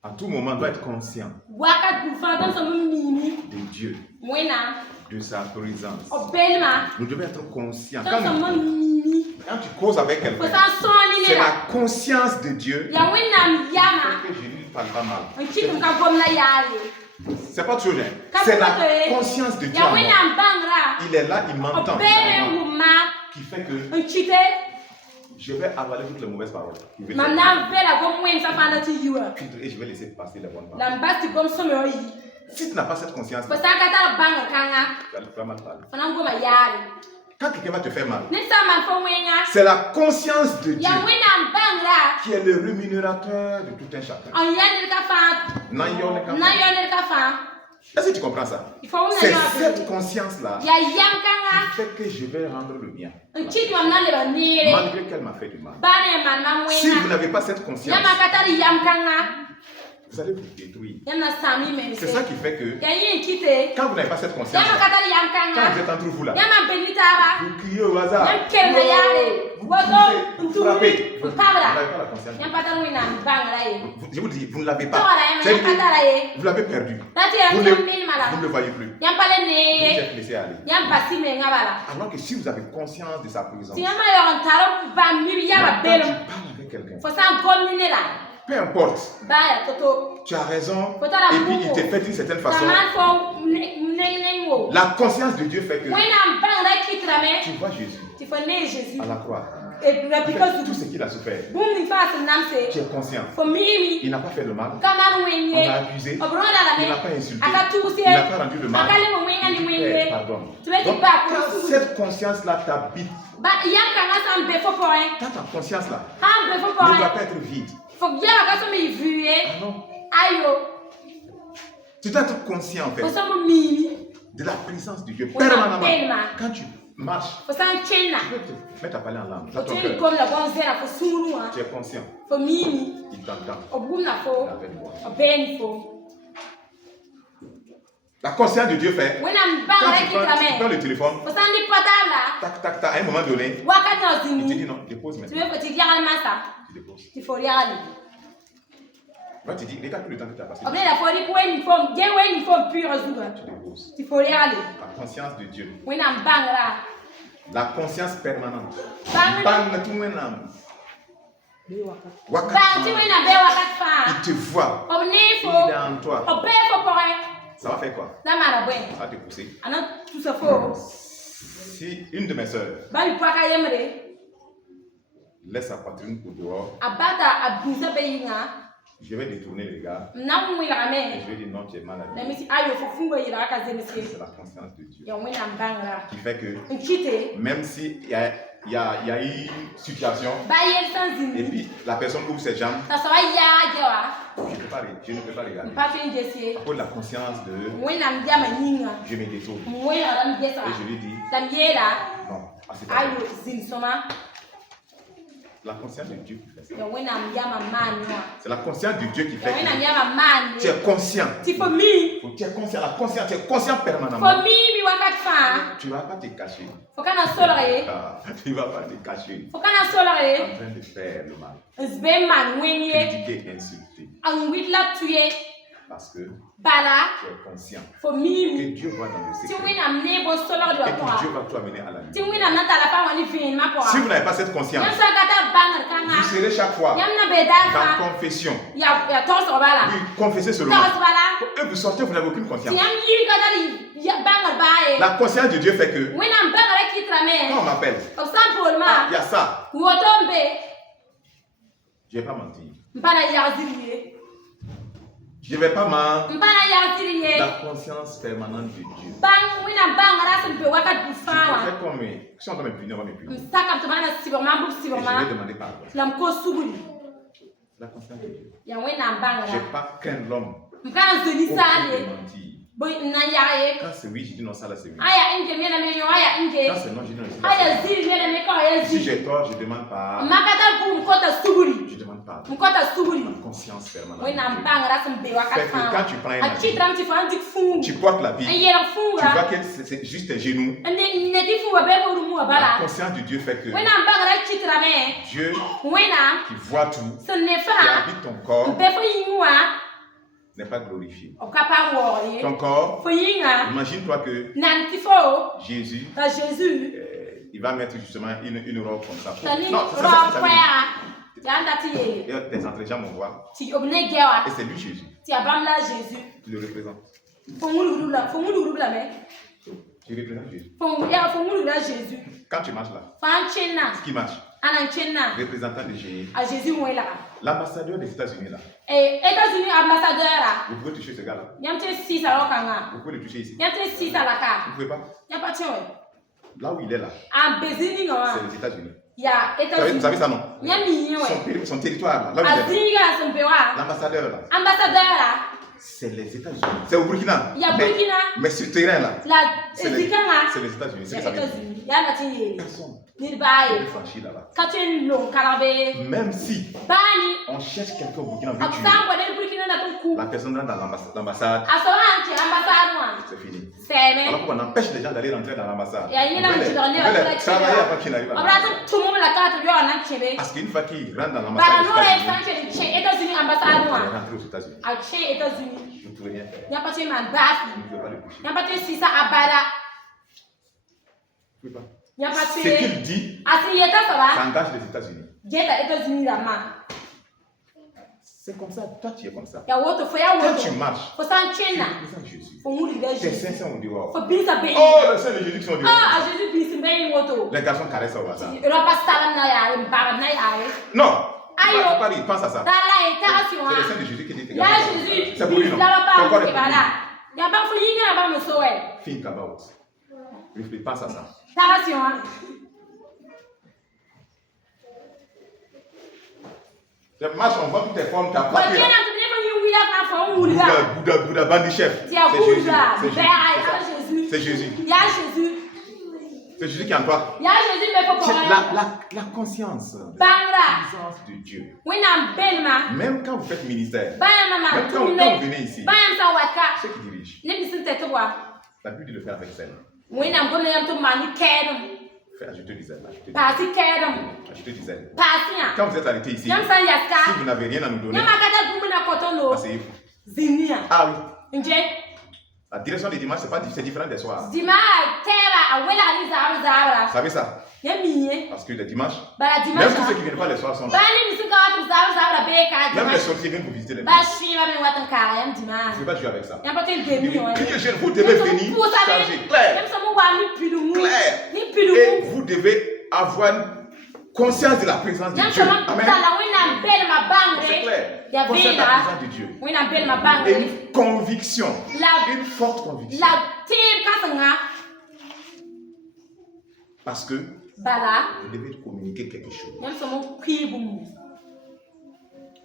À tout moment, doit être conscient de Dieu, de sa présence. Nous devons être conscients. Quand tu causes avec quelqu'un, c'est la conscience de Dieu qui fait que Jésus ne parle pas mal. C'est pas toujours bien. C'est la conscience de Dieu. Il est là, il m'entend. Qui fait que je vais avaler toutes les mauvaises paroles. Et je vais laisser passer les bonnes paroles. Si tu n'as pas cette conscience, tu vas pas mal parler. Quand quelqu'un va te faire mal, c'est la conscience de Dieu qui est le rémunérateur de tout un chacun. Est-ce que tu comprends ça? C'est cette conscience-là qui fait que je vais rendre le bien. Malgré qu'elle m'a fait du mal. Si vous n'avez pas cette conscience, vous allez vous détruire. C'est ça qui fait que quand vous n'avez pas cette conscience, quand vous êtes entre vous là, vous criez au hasard, vous frappez. Vous n'avez pas la conscience. Je vous dis, vous ne l'avez pas. Vous l'avez perdu. Vous ne le voyez plus. Vous êtes laissé aller. Alors que si vous avez conscience de sa présence, quand tu parles avec quelqu'un, peu importe, tu as raison, et puis il te fait d'une certaine façon. La conscience de Dieu fait que tu vois Jésus à la croix. Tout ce qu'il a souffert, tu es conscient. Il n'a pas fait le mal, on l'a abusé, il n'a pas insulté, il n'a pas rendu le mal. Pardon. Donc, quand cette conscience-là t'habite, quand ta conscience-là ne doit pas être vide. Ah non. Tu dois être conscient en fait de la présence de Dieu permanemment. Quand tu marches, tu peux te mettre à parler en langue. Tu es conscient. Il t'entend. La conscience de Dieu fait quand tu prends le téléphone, tac, tac, tac, à un moment donné, il te dit non, dépose maintenant. Tu déposes. Moi, tu dis, regarde tout le temps que tu as passé. Tu déposes. La conscience de Dieu. La conscience permanente. Il te voit. Il est en toi. Ça va faire quoi? Ça va te pousser. Si une de mes soeurs laisse sa poitrine pour dehors, je vais détourner les gars. Et je vais dire non, tu es malade. C'est la conscience de Dieu qui fait que même s'il y a eu une situation et puis la personne ouvre ses jambes, je ne peux pas regarder. Pour la conscience de je me détourne. Et je lui dis non, c'est pas la conscience de Dieu qui fait ça. C'est la conscience de Dieu qui fait que tu es conscient. Tu es conscient, la conscience, tu es conscient permanemment. Tu ne vas pas te cacher. Tu ne vas pas te cacher en train de faire le mal. Critiquer, insulter. Parce que tu es conscient que Dieu voit dans le secret. Et que Dieu va tout amener à la lumière. Si vous n'avez pas cette conscience, vous serez chaque fois dans confession. Oui, confessez seulement. Et vous sortez, vous n'avez aucune conscience. La conscience de Dieu fait que quand on m'appelle, il y a ça. Je ne vais pas mentir. Je ne vais pas mentir. La conscience permanente de Dieu. Si on doit me punir, on va me punir. Et je vais demander pardon. La conscience de Dieu. Je n'ai pas craint l'homme. Quand c'est oui, je dis non, ça là c'est oui. Quand c'est non, je dis non, c'est non. Si j'ai tort, je demande pardon. Je demande pardon. La conscience permanente. Fait que quand tu prends un habit, tu portes l'habit, tu vois que c'est juste tes genoux. La conscience de Dieu fait que Dieu qui voit tout, qui habite ton corps, n'est pas glorifié. O ka pa ngori. Ton corps, Fo yinga. imagine-toi que Jésus. Il va mettre justement une robe comme ça. Non, c'est ça. Et tes entraînements vont voir. Et c'est lui Jésus. Tu le représente. Tu représentes Jésus. Quand tu marches là, qui marche? Représentant de Jésus. L'ambassadeur des États-Unis là. Vous pouvez toucher ce gars là. Vous pouvez le toucher ici. Vous ne pouvez pas. Là où il est là, c'est les États-Unis. Vous savez ça non? Son territoire là où il est. L'ambassadeur là. C'est les États-Unis. C'est au Burkina. Mais sur le terrain là, c'est les États-Unis. C'est ça. Personne ne peut franchir là-bas. Même si on cherche quelqu'un au Burkina, la personne rentre dans l'ambassade. C'est fini. Alors qu'on empêche les gens d'aller rentrer dans l'ambassade. Travailler avant qu'ils n'arrivent à parce qu'une fois qu'ils rentrent dans l'ambassade, ils vont rentrer aux États-Unis. Vous ne pouvez rien faire. Vous ne pouvez pas le toucher. Vous ne pouvez pas. Ce qu'il dit, ça engage les États-Unis. C'est comme ça, toi tu es comme ça. Quand tu marches, tu représentes Jésus. Tes seins sont au dehors. Oh, les seins de Jésus sont au dehors. Les garçons caressent au hasard. Non, pas rire, pense à ça. C'est les seins de Jésus qui dit que c'est pour lui, non? Ton corps est pour lui. Think about. Pense à ça. Les marches, on voit toutes tes formes, ta poitrine. Bouddha, bandit chef. C'est Jésus. C'est Jésus qui est en toi. La conscience de Dieu. Même quand vous faites ministère, même quand vous venez ici, ceux qui dirigent, la Bible dit de le faire avec zèle. Ajoutez du zèle. Ajoutez du zèle. Quand vous êtes arrêté ici, si vous n'avez rien à nous donner, asseyez-vous. Ah oui. La direction des dimanches, c'est différent des soirs. Vous savez ça? Parce que les dimanches, même tous ceux qui ne viennent pas les soirs sont là. Même les sorciers viennent vous visiter les dimanches. Vous ne pouvez pas jouer avec ça. Vous devez venir changer. Claire. Et vous devez avoir conscience de la présence de Dieu. Amen. C'est clair. Conscience de la présence de Dieu. Et une conviction. Une forte conviction. Parce que vous devez communiquer quelque chose.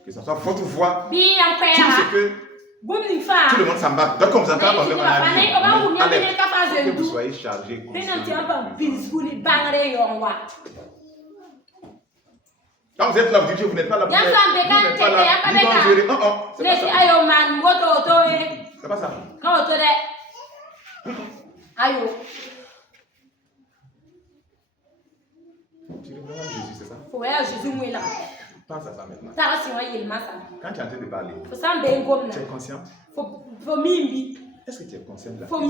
Que ce soit votre voix, tout ce que tout le monde s'en bat. Donc, comme vous entendez parler dans la vie, que vous soyez chargé. Quand vous êtes là, vous dites que vous n'êtes pas là pour faire. Vous n'êtes pas là. C'est pas ça. Tu représentes Jésus, c'est ça? Pense à ça maintenant. Quand tu es en train de parler, tu es conscient? Est-ce que tu es conscient de la présence?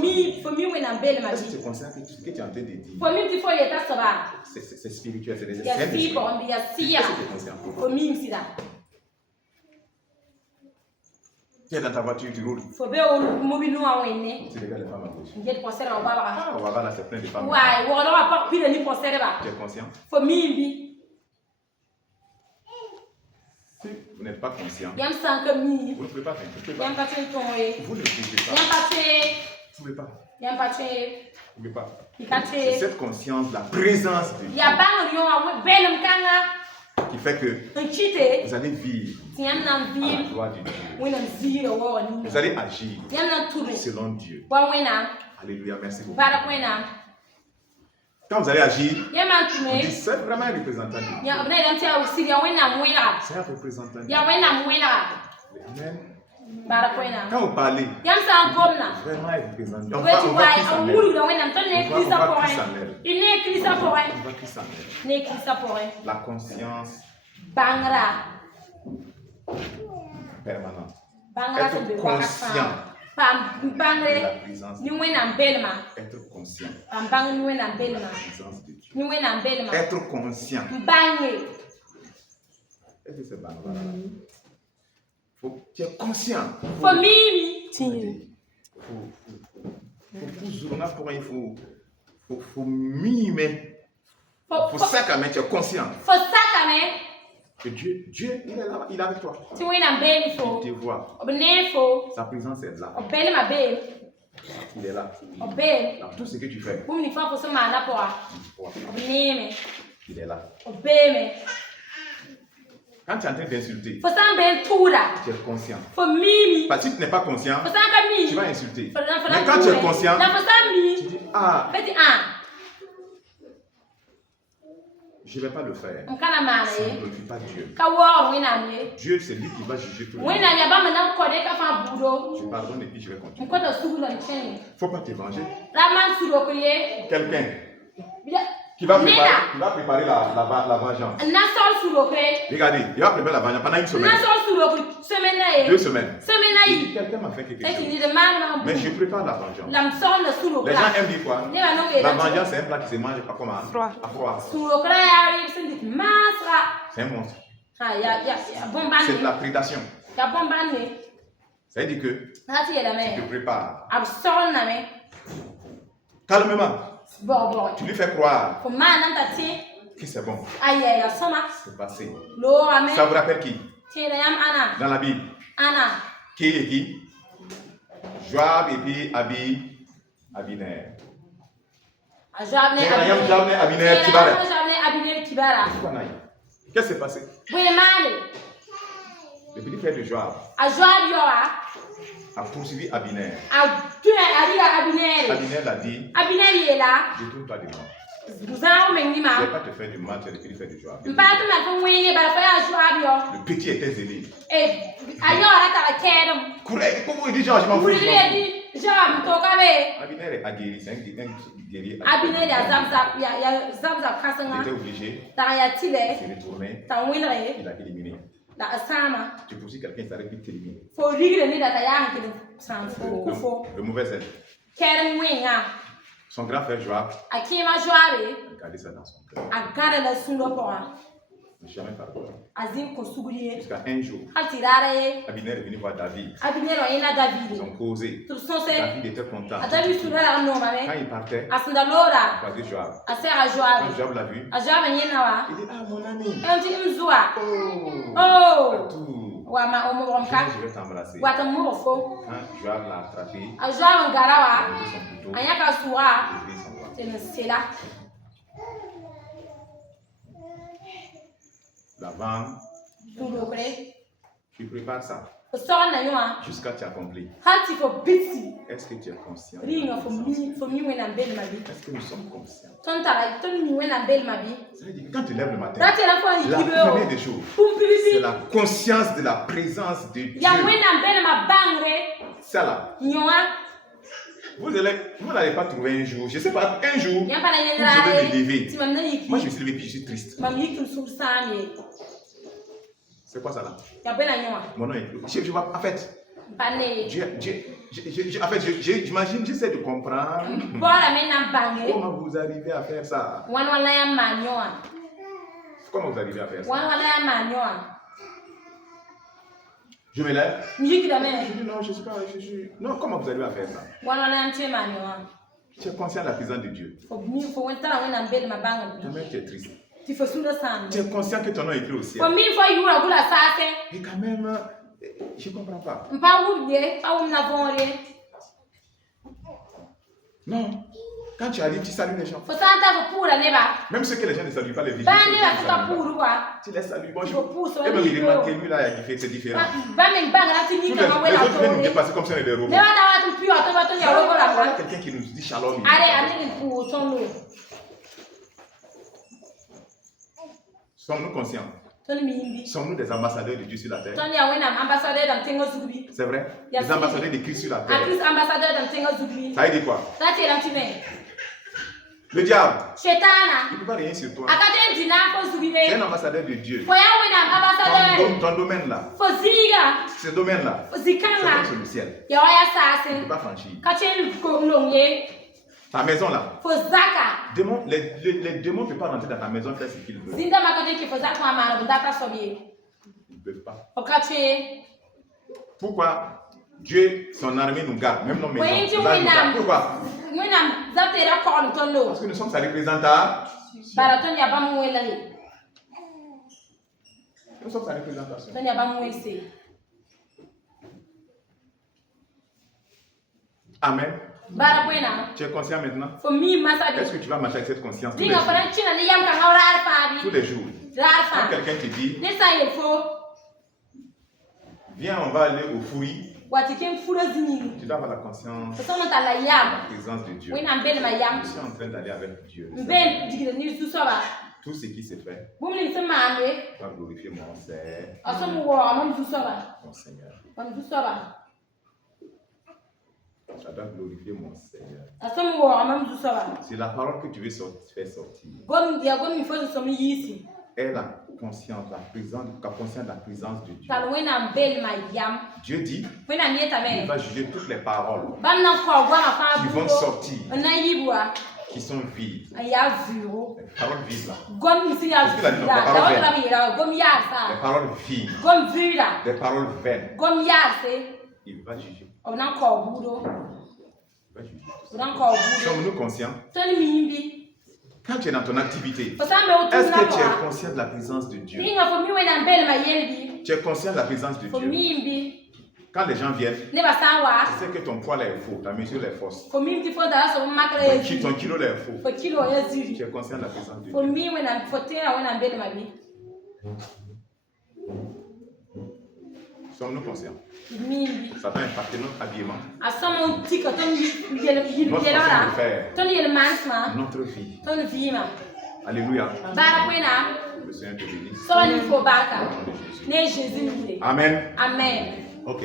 Est-ce que tu es conscient que ce que tu es en train de dire, c'est spirituel, c'est des esprits. Est-ce que tu es conscient? Tu es dans ta voiture, tu roules. Tu regardes les femmes à gauche. Ah, voilà, c'est plein de femmes. Tu es conscient? Si vous n'êtes pas conscient, vous ne pouvez pas faire. Vous ne pouvez pas. Vous ne pouvez pas. C'est cette conscience, la présence de Dieu qui fait que vous allez vivre à la gloire de Dieu. Vous allez agir selon Dieu. Alléluia, merci beaucoup. Quand vous allez agir, on dit c'est vraiment un représentant de Dieu. C'est un représentant de Dieu. Amen. Quand vous parlez, vraiment un représentant. On va qui s'en mêle. La conscience permanente. Être conscient de la présence de Dieu. Être conscient de la présence de Dieu. Être conscient. Est-ce que c'est bon? Tu es conscient. Faut mimer. Faut ça quand même, tu es conscient. Que Dieu, il est là, il est avec toi. Il te voit. Sa présence est là. Il est là. Dans tout ce que tu fais. Il est là. Quand tu es en train d'insulter, tu es conscient. Parce que si tu n'es pas conscient, tu vas insulter. Mais quand tu es conscient, tu dis, je ne vais pas le faire. Ça ne glorifie pas Dieu. Dieu, c'est lui qui va juger tout le monde. Je pardonne et puis je vais continuer. Il ne faut pas te venger. Quelqu'un qui va préparer la vengeance. Regardez, il va préparer la vengeance pendant une semaine. 2 semaines. Quelqu'un m'a fait quelque chose. Mais je prépare la vengeance. Les gens aiment dire quoi? La vengeance, c'est un plat qui se mange à comment? À froid. C'est un monstre. C'est de la prédation. Ça veut dire que tu te prépares. Calmement. Tu lui fais croire que c'est bon. C'est passé. Ça vous rappelle qui? Dans la Bible. Qui est qui? Joab et puis Abiner. Qu'est-ce qui s'est passé? Le petit frère de Joab a poursuivi Abiner. Abiner l'a dit, détourne-toi de moi. Je ne vais pas te faire du mal, tu es le petit frère de Joab. Le petit était zélé. Courez, comment il dit genre, je m'en fous. Abiner est aguerri, c'est un guerrier. Abiner était obligé de se retourner, il a éliminé. Tu poursuis quelqu'un, il s'arrête vite t'éliminer. Le mauvais zèle. Son grand frère Joab a gardé ça dans son cœur. Il n'a jamais pardonné. Jusqu'à un jour, Abiner est venu voir David. Ils ont causé. David était content. Quand il partait, il a croisé Joab. Quand Joab l'a vu, il dit, mon ami. Je vais t'embrasser. Quand Joab l'a attrapé, il a levé son couteau, il a son bras. L'avant, tu prépares ça jusqu'à tu accomplis. Est-ce que tu es conscient? Est-ce que nous sommes conscients? Ça veut dire que quand tu lèves le matin, la première des choses, c'est la conscience de la présence de Dieu. C'est là. Vous n'allez pas trouver un jour, je ne sais pas, un jour où je vais me lever. Moi, je me suis levé et je suis triste. C'est quoi ça là? Mon nom est Claude. Je vois, en fait, j'imagine, j'essaie de comprendre comment vous arrivez à faire ça. Comment vous arrivez à faire ça? Je me lève. Je dis non, je ne sais pas. Non, comment vous arrivez à faire ça? Tu es conscient de la présence de Dieu. Toi-même, tu es triste. Tu es conscient que ton nom est écrit au ciel. Et quand même, je ne comprends pas. Non. Quand tu arrives, tu salues les gens. Même ceux que les gens ne saluent pas, les vigiles. Tu les salues. Bonjour. Et même il remarque que lui là, c'est différent. Les autres viennent nous dépasser comme si on était des robots. Quelqu'un qui nous dit shalom. Sommes-nous conscients? Sommes-nous des ambassadeurs de Dieu sur la terre? C'est vrai? Des ambassadeurs de Christ sur la terre. Ça veut dire quoi? Le diable, Shetana. il ne peut pas rien sur toi. Tu es un ambassadeur de Dieu. Ton domaine là, ce domaine là, c'est comme sur le ciel. Tu ne peux pas franchir. Ta maison là, les démons ne peuvent pas rentrer dans ta maison faire ce qu'ils veulent. Ils ne peuvent pas. Pourquoi Dieu, son armée nous garde, même nos maisons. Pourquoi? Parce que nous sommes sa représentation. Nous sommes sa représentation. Amen. Tu es conscient maintenant? Est-ce que tu vas marcher avec cette conscience tous les jours? Tous les jours. Quand quelqu'un te dit, viens, on va aller au fruit. Tu dois avoir la conscience de la présence de Dieu. Je suis en train d'aller avec Dieu. Tout ce qui se fait, tu vas glorifier mon Seigneur. Tu dois glorifier mon Seigneur. C'est la parole que tu veux faire sortir. Est la conscience, la conscience de la présence de Dieu. Dieu dit, il va juger toutes les paroles qui vont sortir, qui sont vides. Les paroles vides là. Les paroles vides. Les paroles vaines. Il va juger. Il va juger. Sommes-nous conscients? Quand tu es dans ton activité, est-ce que tu es conscient de la présence de Dieu? Tu es conscient de la présence de Dieu? Quand les gens viennent, tu sais que ton poids est faux, ta mesure est fausse. Ton kilo est faux. Tu es conscient de la présence de Dieu? Sommes-nous conscients? Ça va impacter notre habillement, notre façon de faire, notre vie. Alléluia. Le Seigneur te bénisse. Amen. Amen. Ok.